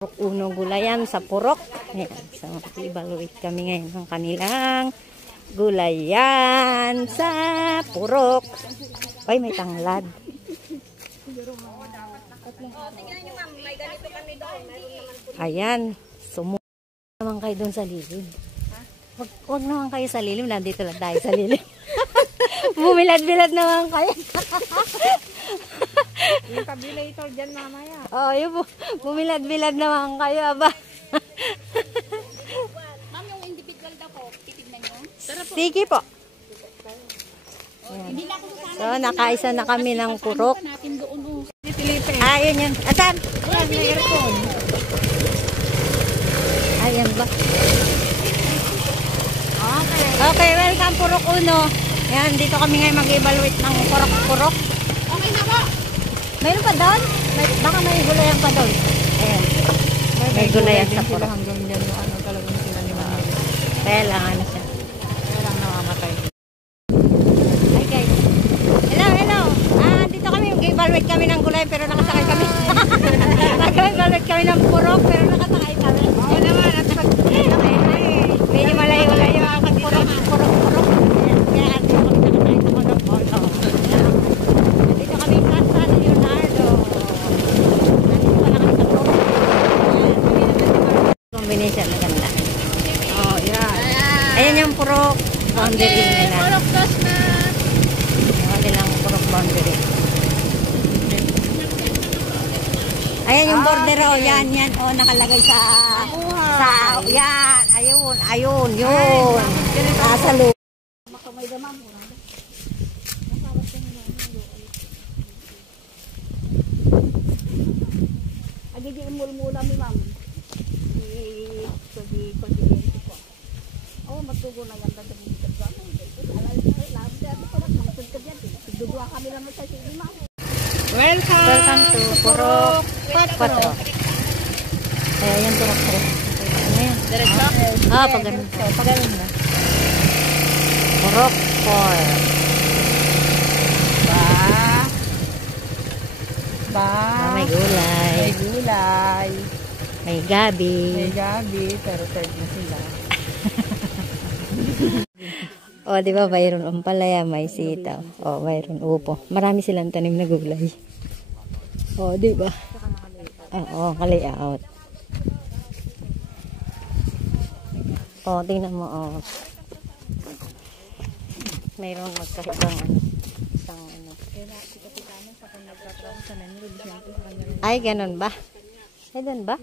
Uno gulayan sa purok. Ayan, so i-evaluate kami ngayon ng kanilang gulayan sa purok. Ay, may tanglad. Ayan, sumunod naman kayo doon sa lilim. Huwag naman kayo sa lilim, nandito lang tayo sa lilim. Bumilad-bilad naman kayo. Yung kabilator dyan mamaya. Oh, yung bumilad-bilad naman kayo, aba. Ma'am, yung individual daw po, titignan nyo. Sige po. So, nakaisa na kami ng purok. Ayun yun. Asan? May aircon. Ayan ba? Okay, welcome purok uno. Yan, dito kami ngayon mag-evaluate ng purok-purok. Okay na po. Mayroon pa doon? Baka may gulayan pa doon. Ayan. May gulayan sa purok. Hanggang dyan yung ano talagang sila ni Mami. Kaya lang ano siya. Kaya lang namamatay. Hi guys. Hello. Dito kami mag-evaluate kami ng gulayan pero nakasakay kami. Mag-evaluate kami ng purok pero nakasakay kami. Oo naman. At saka Medyo malayo-layo ang purok. Kaya dito kami nakasakay sa purok. Dito kami sa San Leonardo. Nandito pala kami sa purok. Combination na ganda. oh, yan. Ayan yung purok boundary nila. Purok dos na. Yung nilang purok boundary. Ayan yung border oh, yan oh, nakalagay sa yan, ayun, yun. Nasa loob. Makamay damang. Agigi mul-mula mi ma'am. Di ko. Oh, matugo na yan dito dito. Alay labi dito pala ng tugtog yan. Dudua kami naman sa sige ma'am. Welcome to Purok 4. Ayan yung Purok 3. Ano yan? Diretso? Pag ganun na. Purok 4. May gulay. May gulay. May gabi. May gabi. Pero third na sila. O, di ba, mayroon ampalaya, may sitaw. O, mayroon upo. Marami silang tanim na gulay. O, di ba? Oo, kalayout. O, tingnan mo, o. Mayroon magkahibang isang ano. Ay, ganun ba? Ay, ganun ba?